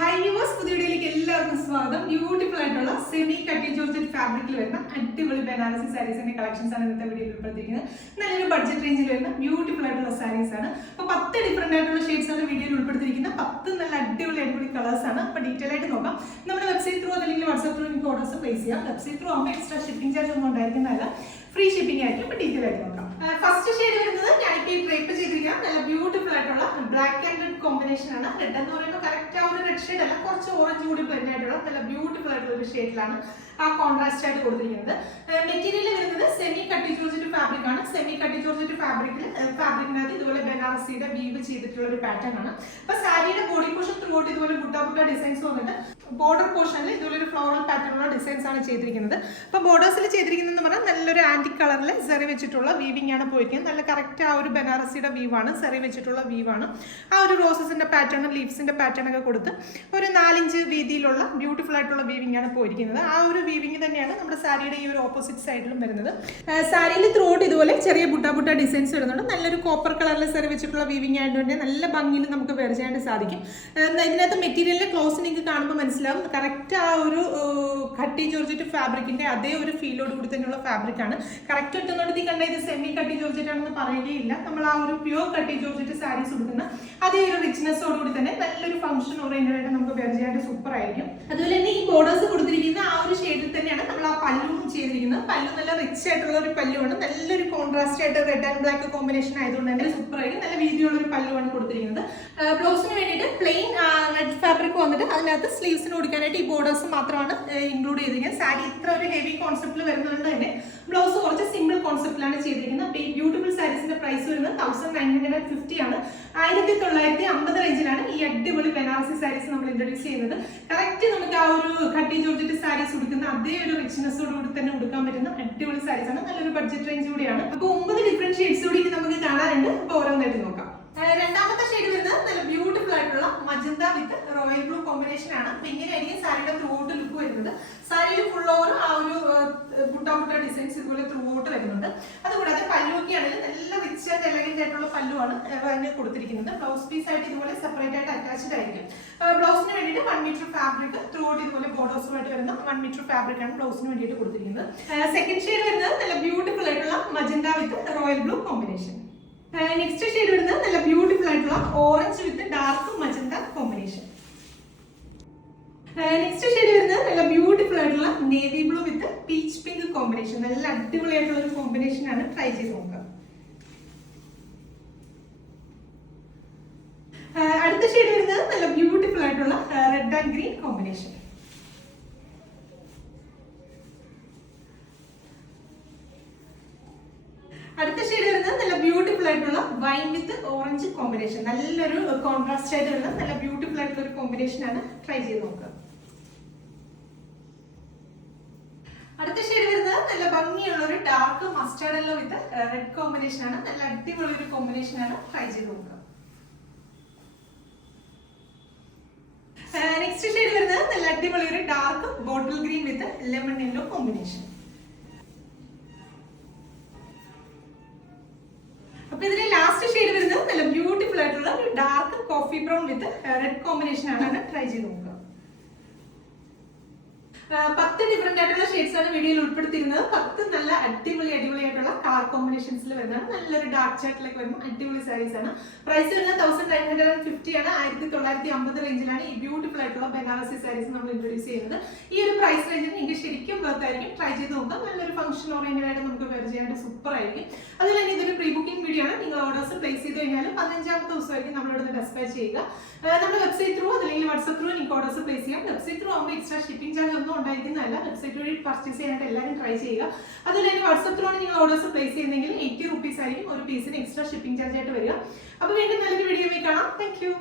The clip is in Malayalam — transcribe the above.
Hi viewers, പുതിയ വീഡിയോയിലേക്ക് എല്ലാവർക്കും സ്വാഗതം. ബ്യൂട്ടിഫുൾ ആയിട്ടുള്ള സെമി കട്ടി ജോർജറ്റ് ഫാബ്രിക്കിൽ വരുന്ന അടിപൊളി ബനാറസി സാരീസിന്റെ കളക്ഷൻസ് ആണ് ഇന്നത്തെ വീഡിയോയിൽ ഉൾപ്പെടുത്തിയിരിക്കുന്നത്. നല്ലൊരു ബഡ്ജറ്റ് റേഞ്ചിൽ വരുന്ന ബ്യൂട്ടിഫുൾ ആയിട്ടുള്ള സാരീസ് ആണ്. അപ്പോൾ 10 ഡിഫറെന്റ് ആയിട്ടുള്ള ഷെയ്ഡ്സ് ആണ് വീഡിയോയിൽ ഉൾപ്പെടുത്തിയിരിക്കുന്നത്. 10 നല്ല അടിപൊളി കളേഴ്സ് ആണ്. അപ്പോൾ ഡീറ്റെയിൽ ആയിട്ട് നോക്കാം. നമ്മുടെ വെബ്സൈറ്റ് ത്രൂ അല്ലെങ്കിൽ വാട്സ്ആപ്പ് ത്രൂ നിങ്ങൾക്ക് ഓർഡേഴ്സ് പ്ലേസ് ചെയ്യാം. വെബ്സൈറ്റ് ത്രൂ ആകുമ്പോൾ എക്സ്ട്രാ ഷിപ്പിംഗ് ചാർജ് ഒന്നും ഉണ്ടായിരിക്കുന്നതല്ല, ഫ്രീ ഷിപ്പിംഗ് ആയിരിക്കും. അപ്പോൾ ഡീറ്റെയിൽ ആയിട്ട് നോക്കാം. ഫസ്റ്റ് ഷെയ്ഡ് വരുന്നത് ഞാനിപ്പോൾ ഈ ഡ്രേപ്പ് ചെയ്തിരിക്കുന്ന നല്ല ബ്യൂട്ടിഫുൾ ആയിട്ടുള്ള ബ്ലാക്ക് ആൻഡ് റെഡ് കോമ്പിനേഷൻ ആണ്. റെഡ് എന്ന് പറയുമ്പോൾ കറക്റ്റ് ആ ഒരു റെഡ് ഷെയ്ഡ് അല്ല, കുറച്ച് ഓറഞ്ച് കൂടി ബ്ലെൻഡ് ആയിട്ടുള്ള നല്ല ബ്യൂട്ടിഫുൾ ആയിട്ടുള്ള ഒരു ഷെയ്ഡിലാണ് ആ കോൺട്രാസ്റ്റ് ആയിട്ട് കൊടുത്തിരിക്കുന്നത്. മെറ്റീരിയൽ വരുന്നത് സെമി കട്ടി ജോർജറ്റ് ഫാബ്രിക് ആണ്. സെമി കട്ടി ജോർജറ്റ് ഫാബ്രിക്കിനകത്ത് ഇതുപോലെ ബനാറസിയുടെ വീവ് ചെയ്തിട്ടുള്ള ഒരു പാറ്റേൺ ആണ്. അപ്പൊ സാരിയുടെ ബോഡി പോർഷൻ ത്രൂ ഔട്ട് ഇതുപോലെ ബുട്ട ഡിസൈൻസ് വന്നിട്ട് ബോർഡർ പോർഷനിൽ ഇതുപോലെ ഒരു ഫ്ലോറൽ പാറ്റേണുള്ള ഡിസൈൻസ് ആണ് ചെയ്തിരിക്കുന്നത്. അപ്പൊ ബോർഡേഴ്സിൽ ചെയ്തിരിക്കുന്നത് പറഞ്ഞാൽ നല്ലൊരു ആന്റിക് കളറിൽ സെറി വെച്ചിട്ടുള്ള വീവിംഗ് ആണ് പോയിരിക്കുന്നത്. നല്ല കറക്റ്റ് ആ ഒരു ബനാറസിയുടെ വീവാണ്, സെറി വെച്ചിട്ടുള്ള വീവാണ്. ആ ഒരു റോസസിന്റെ പാറ്റേൺ, ലീവ്സിന്റെ പാറ്റേൺ ഒക്കെ കൊടുത്ത് ഒരു 4 ഇഞ്ച് വീതിയിലുള്ള ബ്യൂട്ടിഫുൾ ആയിട്ടുള്ള വീവിംഗ് ആണ് പോയിരിക്കുന്നത്. ആ ഒരു വീവിംഗ് തന്നെയാണ് നമ്മുടെ സാരിയുടെ ഈ ഒരു ഓപ്പോസിറ്റ് സൈഡിലും വരുന്നത്. സാരിയിൽ ത്രൂ ഔട്ട് ഇതുപോലെ ചെറിയ ബുട്ട ഡിസൈൻസ് വരുന്നുണ്ട്. നല്ലൊരു കോപ്പർ കളറിൽ സെറി വെച്ചിട്ടുള്ള വീവിംഗ് ആയതുകൊണ്ട് നല്ല ഭംഗിയിൽ നമുക്ക് വെയർ ചെയ്യാൻ സാധിക്കും. ഇതിനകത്ത് മെറ്റീരിയലിന്റെ ക്ലോസ് നിങ്ങൾക്ക് കാണുമ്പോൾ മനസ്സിലാവും, കറക്റ്റ് ആ ഒരു കട്ടി ജോർജറ്റ് ഫാബ്രിക്കിന്റെ അതേ ഒരു ഫീലോട് കൂടി തന്നെയുള്ള ഫാബ്രിക് ആണ്. കറക്റ്റ് ഒറ്റനോടത്തി കണ്ട ഇത് സെമി കട്ടി ജോർജറ്റ് ആണെന്ന് പറയുകയില്ല. നമ്മൾ ആ ഒരു പ്യൂർ കട്ടി ജോർജറ്റ് സാരീസ് കൊടുക്കുന്ന അതേ ഒരു റിച്ച്നെസ്സോടുകൂടി തന്നെ നല്ലൊരു ഫംഗ്ഷൻ ഓറിയന്റഡ് ആയിട്ട് നമുക്ക് വെയർ ചെയ്യാൻ സൂപ്പർ ആയിരിക്കും. അതുപോലെ തന്നെ ഈ ബോർഡേഴ്സ് കൊടുത്തിരിക്കുന്ന ആ ഒരു ഷെയ്ഡിൽ തന്നെയാണ് നമ്മൾ ആ പല്ലും ചെയ്തിരിക്കുന്നത്. പല്ലു നല്ല റിച്ച് ആയിട്ടുള്ള ഒരു പല്ലുവാണ്. നല്ലൊരു കോൺട്രാസ്റ്റ് ആയിട്ട് റെഡ് ആൻഡ് ബ്ലാക്ക് കോമ്പിനേഷൻ ആയതുകൊണ്ട് തന്നെ സൂപ്പർ ആയിരിക്കും. നല്ല വീതിയുള്ള ഒരു പല്ലുവാണ് കൊടുത്തിരിക്കുന്നത്. ബ്ലൗസിന് വേണ്ടിയിട്ട് പ്ലെയിൻ റെഡ് ഫാബ്രിക് വന്നിട്ട് അതിനകത്ത് സ്ലീവ്സിന് കൊടുക്കാനായിട്ട് ഈ ബോർഡേഴ്സ് മാത്രമാണ് ഇൻക്ലൂഡ് ചെയ്തിരിക്കുന്നത്. സാരി ഇത്ര ഒരു ഹെവി കോൺസെപ്റ്റിൽ വരുന്നതുകൊണ്ട് തന്നെ ബ്ലൗസ് കുറച്ച് സിമ്പിൾ കോൺസെപ്റ്റിലാണ് ചെയ്തിരിക്കുന്നത്. അപ്പോൾ ഈ ബ്യൂട്ടിഫുൾ സാരീസിന്റെ പ്രൈസ് വരുന്നത് 1950 ആണ്. 1950 റേഞ്ചിലാണ് ഈ അടിപൊളി ബനാറസി സാരീസ് നമ്മൾ ഇൻട്രൊഡ്യൂസ് ചെയ്യുന്നത്. കറക്റ്റ് നമുക്ക് ആ ഒരു കട്ടി ജോർജറ്റ് സാരീസ് കൊടുക്കുന്ന അതേ ഒരു റിച്ച്നെസ്സോട് കൂടി തന്നെ കൊടുക്കാൻ പറ്റുന്ന അടിപൊളി സാരീസ് ആണ്. നല്ലൊരു ബഡ്ജറ്റ് റേഞ്ച് കൂടിയാണ്. അപ്പോൾ 9 ഡിഫറെന്റ് ഷെയ്ഡ്സ് കൂടി നമുക്ക് കാണാറുണ്ട്. അപ്പോൾ ഓരോന്നായിട്ട് നോക്കാം. രണ്ടാമത്തെ ഷെയ്ഡ് വരുന്നത് നല്ല ബ്യൂട്ടിഫുൾ ആയിട്ടുള്ള മജന്ത വിത്ത് റോയൽ ബ്ലൂ കോമ്പിനേഷൻ ആണ്. അപ്പൊ ഇങ്ങനെയായിരിക്കും സാരിയുടെ ത്രൂ ഔട്ട് ലുക്ക് വരുന്നത്. സാരിയിൽ ഫുൾ ഓവർ ആ ഒരു ബുട്ട ഡിസൈൻസ് ഇതുപോലെ ത്രൂ ഔട്ട് വരുന്നുണ്ട്. അതുകൂടാതെ പല്ലുവൊക്കെ ആണെങ്കിൽ നല്ല റിച്ച് ആൻഡ് എലഗന്റ് ആയിട്ടുള്ള പല്ലുവാണ് അതിന് കൊടുത്തിരിക്കുന്നത്. ബ്ലൗസ് പീസ് ആയിട്ട് ഇതുപോലെ സെപ്പറേറ്റ് ആയിട്ട് അറ്റാച്ച്ഡ് ആയിരിക്കും. ബ്ലൗസിന് വേണ്ടിയിട്ട് 1 മീറ്റർ ഫാബ്രിക് ത്രൂ ഔട്ട് ഇതുപോലെ ബോർഡേഴ്സുമായിട്ട് വരുന്ന 1 മീറ്റർ ഫാബ്രിക് ആണ് ബ്ലൗസിന് വേണ്ടിയിട്ട് കൊടുത്തിരിക്കുന്നത്. സെക്കൻഡ് ഷെയ്ഡ് വരുന്നത് നല്ല ബ്യൂട്ടിഫുൾ ആയിട്ടുള്ള മജന്ത വിത്ത് royal blue combination. Next shade വരുന്നത് നല്ല ബ്യൂട്ടിഫുൾ ആയിട്ടുള്ള ഓറഞ്ച് വിത്ത് dark magenta combination. Next shade വരുന്നത് നല്ല ബ്യൂട്ടിഫുൾ ആയിട്ടുള്ള നേവി ബ്ലൂ വിത്ത് പീച്ച് പിങ്ക് കോമ്പിനേഷൻ. നല്ല അടിപൊളിയായിട്ടുള്ള ഒരു കോമ്പിനേഷൻ ആണ്. ട്രൈ ചെയ്ത് നോക്കാം. അടുത്ത ഷെയ്ഡ് വരുന്നത് നല്ല ബ്യൂട്ടിഫുൾ ആയിട്ടുള്ള റെഡ് ആൻഡ് ഗ്രീൻ കോമ്പിനേഷൻ. അടുത്ത ഷെയ്ഡ് വരുന്നത് നല്ല ബ്യൂട്ടിഫുൾ ആയിട്ടുള്ള വൈൻ വിത്ത് ഓറഞ്ച് കോമ്പിനേഷൻ. നല്ലൊരു കോൺട്രാസ്റ്റ് ആയിട്ട് വരുന്ന നല്ല ബ്യൂട്ടിഫുൾ ആയിട്ടുള്ള ഒരു കോമ്പിനേഷൻ ആണ്. ട്രൈ ചെയ്ത് നോക്കുക. അടുത്ത ഷെയ്ഡ് വരുന്നത് നല്ല ഭംഗിയുള്ള ഒരു dark mustard yellow with red combination ആണ്. നല്ല അടിപൊളി ഒരു കോമ്പിനേഷൻ ആണ്. ട്രൈ ചെയ്ത് നോക്കുക. നെക്സ്റ്റ് ഷെയ്ഡ് വരുന്നത് നല്ല അടിപൊളി ഒരു ഡാർക്ക് ബോട്ടിൽ ഗ്രീൻ വിത്ത് ലെമൺ യെല്ലോ കോമ്പിനേഷൻ. അപ്പൊ ഇതിലെ ലാസ്റ്റ് ഷെയ്ഡ് വരുന്നത് നല്ല ബ്യൂട്ടിഫുൾ ആയിട്ടുള്ള ഒരു dark coffee brown with red combination ആണ്. ട്രൈ ചെയ്ത് നോക്കുക. 10 ഡിഫറെന്റ് ആയിട്ടുള്ള ഷെയ്ഡ്സ് ആണ് വീഡിയോയിൽ ഉൾപ്പെടുത്തിയിരുന്നത്. 10 നല്ല അടിപൊളിയായിട്ടുള്ള കളർ കോമ്പിനേഷൻസിൽ വരുന്നതാണ്. നല്ലൊരു ഡാർക്ക് ചാർട്ടിലേക്ക് വരുന്ന അടിപൊളി സാരീസ് ആണ്. പ്രൈസ് വരുന്നത് 1950 ആണ്. 1950 റേഞ്ചിലാണ് ഈ ബ്യൂട്ടിഫുൾ ആയിട്ടുള്ള ബനാറസി സാരീസ് നമ്മൾ ഇൻട്രൊഡ്യൂസ് ചെയ്യുന്നത്. ഈ ഒരു പ്രൈസ് റേഞ്ചിൽ നിങ്ങൾക്ക് ശരിക്കും വർത്ത് ആയിരിക്കും. ട്രൈ ചെയ്ത് നോക്കാം. നല്ലൊരു ഫംഗ്ഷൻ ഓറിയന്റഡ് ആയിട്ട് നമുക്ക് വെയർ ചെയ്യാനായിട്ട് സൂപ്പർ ആയിരിക്കും. അതുപോലെ തന്നെ ഇതൊരു പ്രീ ബുക്കിംഗ് വീഡിയോ ആണ്. നിങ്ങൾ ഓർഡേഴ്സ് പ്ലേസ് ചെയ്ത് കഴിഞ്ഞാൽ 15ാമത്തെ ദിവസമായിരിക്കും നമ്മളിവിടെ ഡെസ്പാച്ച് ചെയ്യുക. നമ്മുടെ വെബ്സൈറ്റ് ത്രൂ അല്ലെങ്കിൽ വാട്സ്ആപ്പ് ത്രൂ നിങ്ങൾക്ക് ഓർഡേഴ്സ് പ്ലേസ് ചെയ്യാം. വെബ്സൈറ്റ് ത്രൂ ആകുമ്പോൾ എക്സ്ട്രാ ഷിപ്പിംഗ് ചാർജ് ഒന്നും ഉണ്ടായിരിക്കുന്നതല്ല. വെബ്സൈറ്റ് വഴി പർച്ചേസ് ചെയ്യാനായിട്ട് എല്ലാവരും ട്രൈ ചെയ്യുക. അതുപോലെ തന്നെ വാട്സ്ആപ്പ് ത്രൂ ആണ് നിങ്ങൾ ഓർഡേഴ്സ് പ്ലേസ് ചെയ്യുന്നെങ്കിൽ 80 റുപ്പീസ് ആയിരിക്കും ഒരു പീസിന് എക്സ്ട്രാ ഷിപ്പിംഗ് ചാർജ് ആയിട്ട് വരിക. അപ്പോൾ വീണ്ടും നല്ലൊരു വീഡിയോ കാണാം. Thank you.